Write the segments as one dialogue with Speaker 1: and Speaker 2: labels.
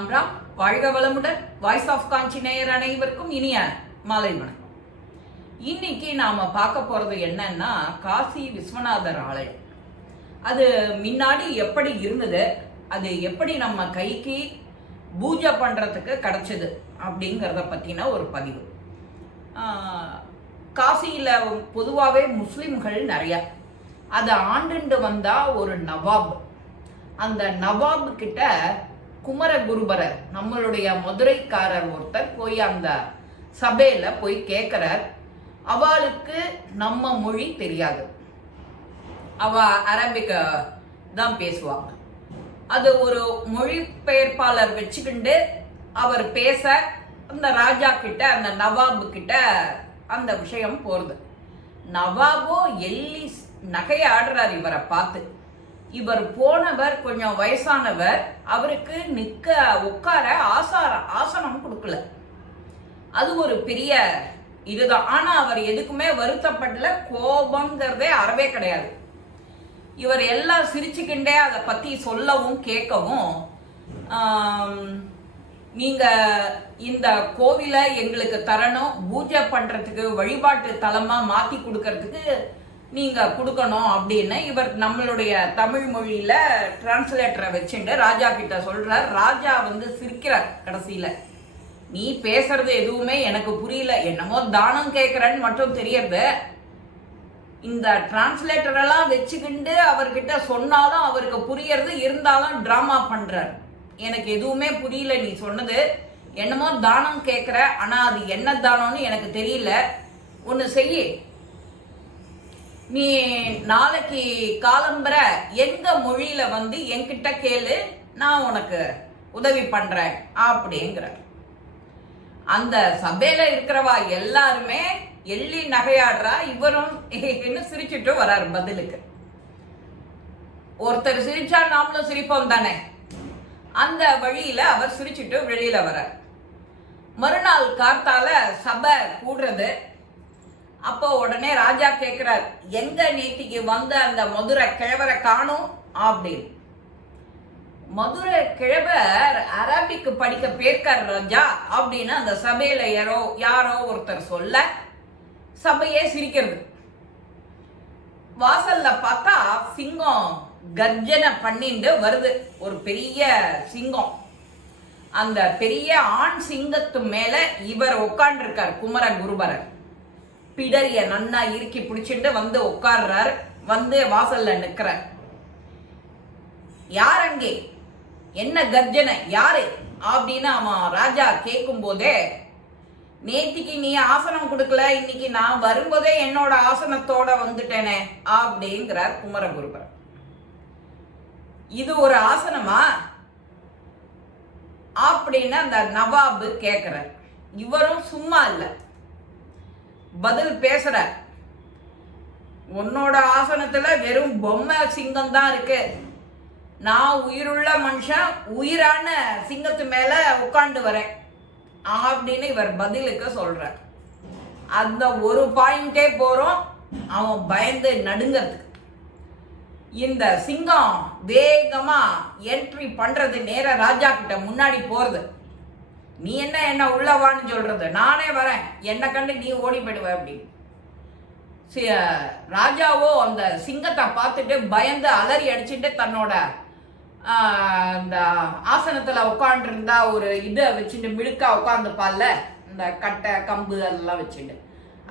Speaker 1: ராம் ராம் வாழ்க வளமுடன் voice of காஞ்சி நேயர் அனைவருக்கும் இனிய மாலை வணக்கம். இன்னைக்கு நாம பார்க்க போறது என்னன்னா காசி விஸ்வநாதர் ஆலயம். அது முன்னாடி எப்படி இருந்தது அது எப்படி நம்ம கைக்கு பூஜை பண்றதுக்கு கிடைச்சது அப்படிங்கிறத பத்தின ஒரு பதிவு. காசியில பொதுவாகவே முஸ்லிம்கள் நிறையா. அது ஆண்டுண்டு வந்தா ஒரு நவாப். அந்த நவாப் கிட்ட குமரகுருபரர் நம்மளுடைய மதுரைக்காரர் ஒருத்தர் போய் அந்த சபையில போய் கேட்கிறார் அவளுக்கு நம்ம மொழி தெரியாது. அவ அரபிக்க தான் பேசுவாங்க அது ஒரு மொழிபெயர்ப்பாளர் வச்சுக்கிண்டு அவர் பேச அந்த ராஜா கிட்ட அந்த நவாபு கிட்ட அந்த விஷயம் போறது. நவாபோ எல்லி நகையாடுறார் இவரை பார்த்து. இவர் போனவர் கொஞ்சம் வயசானவர் அவருக்கு நிக்க உட்கார ஆசார ஆசனம் கொடுக்கல. அது ஒரு பெரிய இதுதான். ஆனா அவர் எதுக்குமே வருத்தப்படல. கோபங்கிறதே அறவே கிடையாது. இவர் எல்லாம் சிரிச்சுக்கிண்டே அதை பத்தி சொல்லவும் கேட்கவும் நீங்கள் நீங்க இந்த கோவிலை எங்களுக்கு தரணும் பூஜை பண்றதுக்கு வழிபாட்டு தலமா மாத்தி கொடுக்கறதுக்கு நீங்கள் கொடுக்கணும் அப்படின்னு இவர் நம்மளுடைய தமிழ் மொழியில் டிரான்ஸ்லேட்டரை வச்சுட்டு ராஜா கிட்ட சொல்கிறார் ராஜா வந்து சிரிக்கிறார் கடைசியில். நீ பேசுறது எதுவுமே எனக்கு புரியல. என்னமோ தானம் கேட்குறேன்னு மட்டும் தெரியறது. இந்த டிரான்ஸ்லேட்டரெல்லாம் வச்சுக்கிண்டு அவர்கிட்ட சொன்னாலும் அவருக்கு புரியறது இருந்தாலும் ட்ராமா பண்ணுறார் எனக்கு எதுவுமே புரியல நீ சொன்னது. என்னமோ தானம் கேட்குற ஆனால் அது என்ன தானம்னு எனக்கு தெரியல. ஒன்று செய்ய. நீ நாளைக்கு காலம்பர எங்க மொழியில வந்து என்கிட்ட கேளு நான் உனக்கு உதவி பண்றேன் அப்படிங்கிற. அந்த சபையில இருக்கிறவா எல்லாருமே எள்ளி நகையாடுறா இவரும் என்ன சிரிச்சுட்டு வராரு பதிலுக்கு. ஒருத்தர் சிரிச்சா நாமளும் சிரிப்போம் தானே. அந்த வழியில அவர் சிரிச்சுட்டு வெளியில வரார் மறுநாள் கார்த்தால சபை கூடுறது அப்போ உடனே ராஜா கேட்கிறார் எங்க நேத்திக்கு வந்த அந்த மதுரை கிழவரை காணும் அப்படின்னு. மதுரை கிழவர் அரபிக்கு படிக்க பேர்க்கார் ராஜா அப்படின்னு அந்த சபையில யாரோ யாரோ ஒருத்தர் சொல்ல சபையே சிரிக்கிறது. வாசல்ல பார்த்தா சிங்கம் கர்ஜனை பண்ணிட்டு வருது. ஒரு பெரிய சிங்கம். அந்த பெரிய ஆண் சிங்கத்து மேல இவர் உட்காண்டிருக்கார் குமர குருபரர் பிடரிய நன்னா இறுக்கி பிடிச்சிட்டு வந்து உட்கார்றார். வந்து வாசல்ல நிக்கிறார். யார் அங்கே? என்ன கர்ஜனை? யாரு? அப்படின்னு அவன் ராஜா கேட்கும் போதே நேத்திக்கு நீ ஆசனம் கொடுக்கல இன்னைக்கு நான் வரும்போதே என்னோட ஆசனத்தோட வந்துட்டேனே அப்படிங்கிறார் குமரகுருபர். இது ஒரு ஆசனமா? அப்படின்னு அந்த நவாபு கேட்கிறார் இவரும் சும்மா இல்லை. பதில் பேசுற. உன்னோட ஆசனத்துல வெறும் பொம்மை சிங்கம் தான் இருக்கு. நான் உயிருள்ள மனுஷன் உயிரான சிங்கத்து மேல உட்காந்து வரேன். அப்படின்னு இவர் பதிலுக்கு சொல்றார். அந்த ஒரு பாயிண்டே போறோம். அவன் பயந்து நடுங்கிறதுக்கு. இந்த சிங்கம் வேகமா என்ட்ரி பண்றது நேர ராஜா கிட்ட முன்னாடி போறது. நீ என்ன என்ன உள்ளவான்னு சொல்றது? நானே வரேன். என்னை கண்டு நீ ஓடி போயிடுவ அப்படின்னு ராஜாவோ அந்த சிங்கத்தை பார்த்துட்டு பயந்து அலறி அடிச்சுட்டு தன்னோட இந்த ஆசனத்தில் ஆசனத்துல உட்காண்டிருந்தா ஒரு இதை வச்சுட்டு மிழுக்கா உட்காந்து பால்ல இந்த கட்டை கம்பு அதெல்லாம் வச்சுட்டு.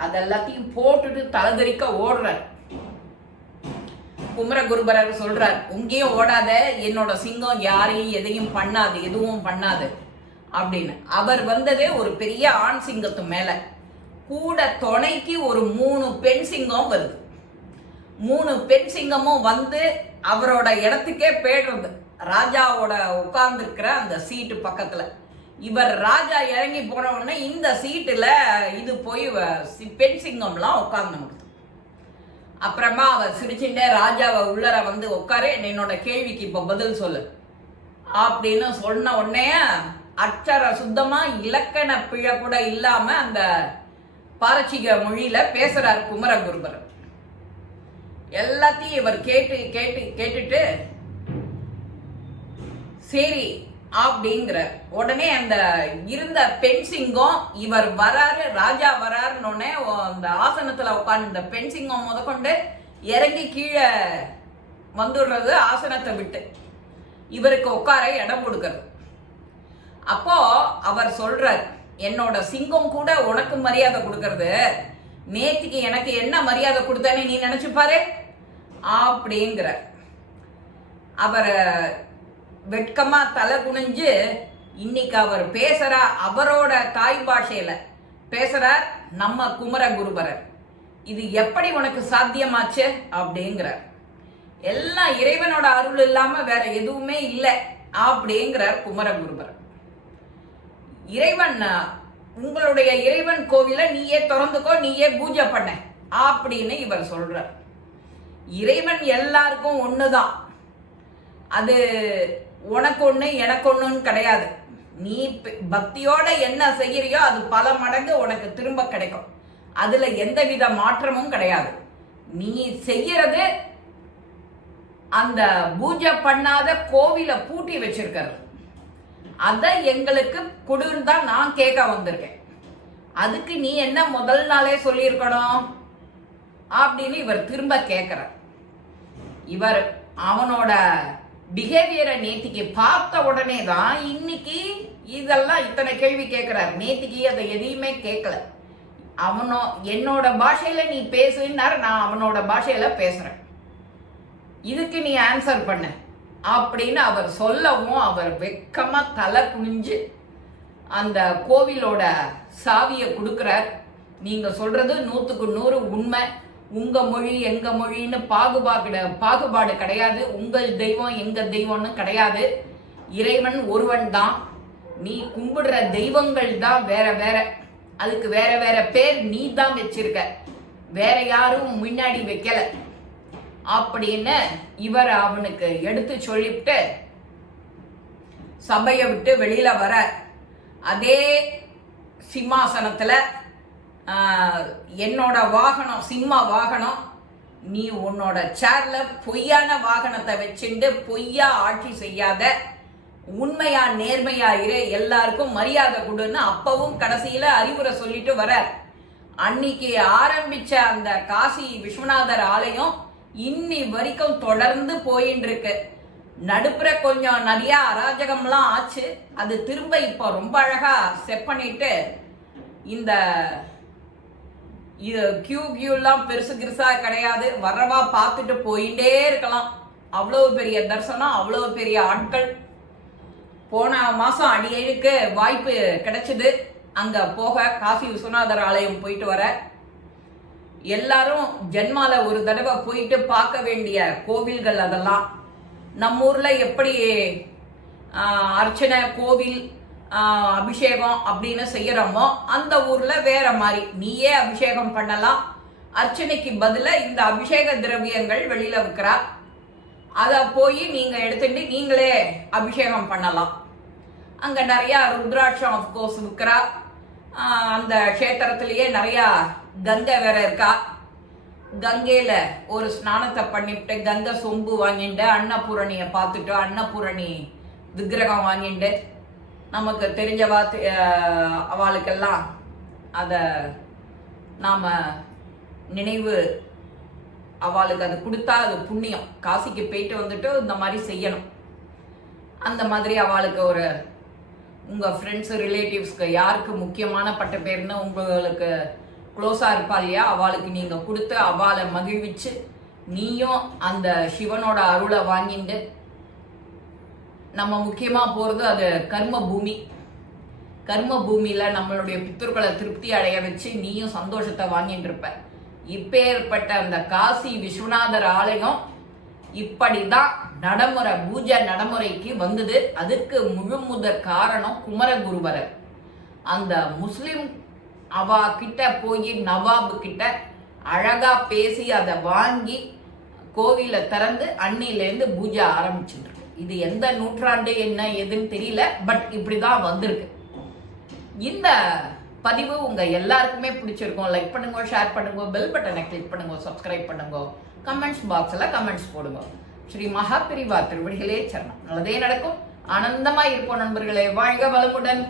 Speaker 1: அதெல்லாத்தையும் போட்டுட்டு தலதறிக்க ஓடுறார். குமரகுருபரர் சொல்றார் உங்கேயும் ஓடாத. என்னோட சிங்கம் யாரையும் எதையும் பண்ணாது. எதுவும் பண்ணாது. அப்படின்னு. அவர் வந்ததே ஒரு பெரிய ஆண் சிங்கத்து மேல. கூட துணைக்கு ஒரு மூணு பெண் சிங்கம் வருது. மூணு பெண் சிங்கமும் வந்து அவரோட இடத்துக்கே போயிடுறது. ராஜாவோட உட்கார்ந்துருக்கிற அந்த சீட்டு பக்கத்துல. இவர் ராஜா இறங்கி போன உடனே இந்த சீட்டுல இது போய் பெண் சிங்கம்லாம் உட்கார்ந்து அப்புறமா அவர் சிரிச்சுட்டே ராஜாவை உள்ளர வந்து உட்காரு என்னோட கேள்விக்கு இப்ப பதில் சொல்லு. அப்படின்னு சொன்ன உடனே அச்சர சுத்தமா இலக்கண பிழை கூட இல்லாம அந்த பாரசீக மொழியில பேசுறார் குமரகுருபர். எல்லாத்தையும் இவர் கேட்டு கேட்டு கேட்டுட்டு சரி அப்படிங்கிற உடனே அந்த இருந்த பெண் சிங்கம் இவர் வராரு ராஜா வராருன்னு அந்த ஆசனத்துல உட்கார்ந்து இந்த பெண் சிங்கம் முதற்கொண்டு இறங்கி கீழே வந்துடுறது ஆசனத்தை விட்டு. இவருக்கு உட்கார இடம் கொடுக்கறது. அப்போ அவர் சொல்றார் என்னோட சிங்கம் கூட உனக்கு மரியாதை கொடுக்கறது. நேத்திக்கு எனக்கு என்ன மரியாதை கொடுத்தானே நீ நினைச்சு பாரு. அப்படிங்கிற அவர் வெட்கமா தலை குனிஞ்சு இன்னைக்கு அவர் பேசுறா அவரோட தாய் பாஷையில பேசுறார் நம்ம குமர குருபரர். இது எப்படி உனக்கு சாத்தியமாச்சு? அப்படிங்கிறார். எல்லாம் இறைவனோட அருள் இல்லாம வேற எதுவுமே இல்லை அப்படிங்கிறார் குமரகுருபர் இறைவன் உங்களுடைய இறைவன் கோவில நீயே திறந்துக்கோ நீயே பூஜை பண்ண அப்படின்னு இவர் சொல்றார். இறைவன் எல்லாருக்கும் ஒண்ணுதான். அது உனக்கு ஒண்ணு எனக்கு ஒண்ணுன்னு கிடையாது. நீ பக்தியோட என்ன செய்யறியோ அது பல மடங்கு உனக்கு திரும்ப கிடைக்கும். அதுல எந்தவித மாற்றமும் கிடையாது. நீ செய்யறது அந்த பூஜை பண்ணாத கோவிலை பூட்டி வச்சிருக்கிறது. அதை எங்களுக்கு கொடுன்னு தான் நான் கேட்க வந்திருக்கேன். அதுக்கு நீ என்ன முதல் நாளே சொல்லியிருக்கணும்? அப்படின்னு இவர் திரும்ப கேட்கிறார். இவர் அவனோட பிஹேவியரை நேத்திக்கு பார்த்த உடனே தான் இன்னைக்கு இதெல்லாம் இத்தனை கேள்வி கேட்குறாரு. நேத்திக்கு அதை எதையுமே கேட்கல. அவனோ என்னோட பாஷையில நீ பேசுனார் நான் அவனோட பாஷையில பேசுறேன். இதுக்கு நீ ஆன்சர் பண்ண. அப்படின்னு அவர் சொல்லவும் அவர் வெக்கமாக தலை குனிஞ்சு அந்த கோவிலோட சாவியை கொடுக்குறார். நீங்கள் சொல்கிறது நூற்றுக்கு நூறு உண்மை. உங்கள் மொழி எங்கள் மொழின்னு பாகுபாடு பாகுபாடு கிடையாது. உங்கள் தெய்வம் எங்கள் தெய்வம்னு கிடையாது. இறைவன் ஒருவன் தான். நீ கும்பிடுற தெய்வங்கள் தான் வேற வேற. அதுக்கு வேற வேற பேர் நீ தான் வச்சிருக்க. வேற யாரும் முன்னாடி வைக்கல. அப்படின்னு இவர் அவனுக்கு எடுத்து சொல்லிவிட்டு சபையை விட்டு வெளியில வர அதே சிம்மாசனத்துல என்னோட வாகனம் சிம்ம வாகனம் நீ உன்னோட சேர்ல பொய்யான வாகனத்தை வச்சுண்டு பொய்யா ஆட்சி செய்யாத உண்மையா நேர்மையா இரு எல்லாருக்கும் மரியாதை கொடுன்னு அப்பவும் கடைசியில அறிவுரை சொல்லிட்டு வர. அன்னைக்கு ஆரம்பிச்ச அந்த காசி விஸ்வநாதர் ஆலயம் இன்னி வரைக்கும் தொடர்ந்து போயின்னு இருக்கு நடுப்புற கொஞ்சம் நிறைய அராஜகம்லாம் ஆச்சு. அது திரும்ப இப்போ ரொம்ப அழகா செட் பண்ணிட்டு இந்த இது கியூ கியூலாம் பெருசு கிருசா கிடையாது. வர்றவா பார்த்துட்டு போயிட்டே இருக்கலாம். அவ்வளவு பெரிய தரிசனம் அவ்வளவு பெரிய ஆட்கள். போன மாசம் அடியேழுக்கு வாய்ப்பு கிடைச்சது. அங்க போக காசி விஸ்வநாதர் ஆலயம் போயிட்டு வர. எல்லாரும் ஜென்மால ஒரு தடவை போயிட்டு பார்க்க வேண்டிய கோவில்கள் அதெல்லாம். நம்ம ஊர்ல எப்படி அர்ச்சனை கோவில் அபிஷேகம் அப்படின்னு செய்யறோமோ அந்த ஊர்ல வேற மாதிரி. நீயே அபிஷேகம் பண்ணலாம். அர்ச்சனைக்கு பதில இந்த அபிஷேக திரவியங்கள் வெளியில விற்கிறா அதை போய் நீங்க எடுத்துட்டு நீங்களே அபிஷேகம் பண்ணலாம். அங்க நிறைய ருத்ராட்சம் அஃப்கோர்ஸ் விற்கிறா அந்த க்ஷேத்திரத்திலேயே நிறையா கங்கை வேற இருக்கா? கங்கையில ஒரு ஸ்நானத்தை பண்ணிவிட்டு கங்கை சொம்பு வாங்கிட்டு அன்னபூரணியை பார்த்துட்டு அன்னபூரணி விக்கிரகம் வாங்கிட்டு நமக்கு தெரிஞ்சவா வார்த்தை அவளுக்கெல்லாம் அதை நாம நினைவு அவளுக்கு அது கொடுத்தா அது புண்ணியம். காசிக்கு போயிட்டு வந்துட்டு இந்த மாதிரி செய்யணும். அந்த மாதிரி அவளுக்கு ஒரு உங்கள் ஃப்ரெண்ட்ஸு ரிலேட்டிவ்ஸ்க்கு யாருக்கு முக்கியமான பட்ட பேர்னு உங்களுக்கு க்ளோஸாக இருப்பா இல்லையா அவளுக்கு நீங்கள் கொடுத்து அவளை மகிழ்விச்சு நீயும் அந்த சிவனோட அருளை வாங்கிட்டு நம்ம முக்கியமாக போகிறது அது கர்ம பூமி. கர்ம பூமியில் நம்மளுடைய பித்தர்களை திருப்தி அடைய வச்சு நீயும் சந்தோஷத்தை வாங்கிட்டு இருப்ப. இப்பேற்பட்ட அந்த காசி விஸ்வநாதர் ஆலயம் இப்படிதான் நடைமுறை பூஜை நடைமுறைக்கு வந்தது. அதுக்கு முழு முத காரணம் குமரகுருவரர். அந்த முஸ்லிம் அவா கிட்ட போய் நவாபு கிட்ட அழகா பேசி அதை வாங்கி கோவில திறந்து அன்னிலேருந்து பூஜை ஆரம்பிச்சுட்டு இது எந்த நூற்றாண்டு என்ன எதுன்னு தெரியல பட் இப்படிதான் வந்திருக்கு. இந்த பதிவு உங்க எல்லாருக்குமே பிடிச்சிருக்கும். லைக் பண்ணுங்க ஷேர் பண்ணுங்க பெல் பட்டனை கிளிக் பண்ணுங்க சப்ஸ்கிரைப் பண்ணுங்க. கமெண்ட்ஸ் பாக்ஸ்ல கமெண்ட்ஸ் போடுங்க. ஸ்ரீ மகாபிரிவா திருவடிகளே சரணம். நல்லதே நடக்கும். ஆனந்தமா இருப்போம் நண்பர்களே. வாழ்க வளமுடன்.